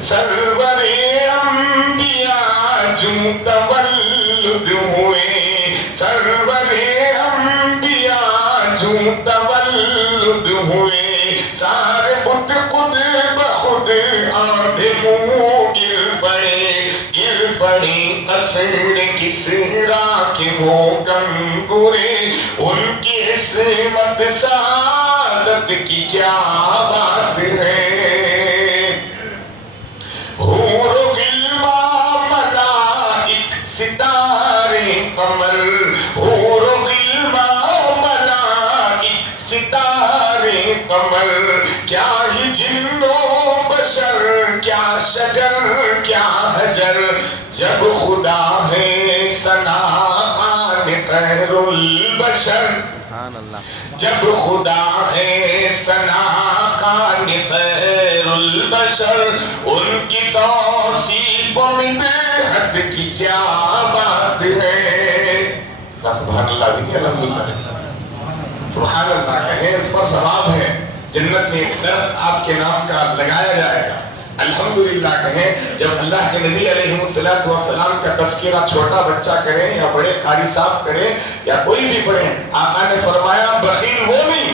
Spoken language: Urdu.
سرور انبیاء جو تولد ہوئے، سرور انبیاء جو تولد ہوئے، سارے بت خود بخود آدھے منہ گر پڑے قصر کسریٰ کے وہ کنگرے، ان کی عصمت سعادت کی کیا بات ہے۔ حور و غلمان ملائک ستارے قمر، حور و غلمان ملائک ستارے قمر، کیا ہی جن و بشر، کیا شجر کیا حجر، جب خدا ہے ثنا آن خیر البشر، جب خدا ہے ثنا خان خیر البشر، ان کی توصیف و مدحت کی کیا بات ہے۔ سبحان اللہ بھی الحمدللہ، سبحان اللہ کہیں، اس پر ثواب ہے، جنت میں ایک درخت آپ کے نام کا لگایا جائے گا۔ الحمدللہ کہیں، جب اللہ کے نبی علیہ السلام کا تذکرہ چھوٹا بچہ کریں یا بڑے قاری صاحب کریں یا کوئی بھی پڑھیں، آقا نے فرمایا بخیل وہ نہیں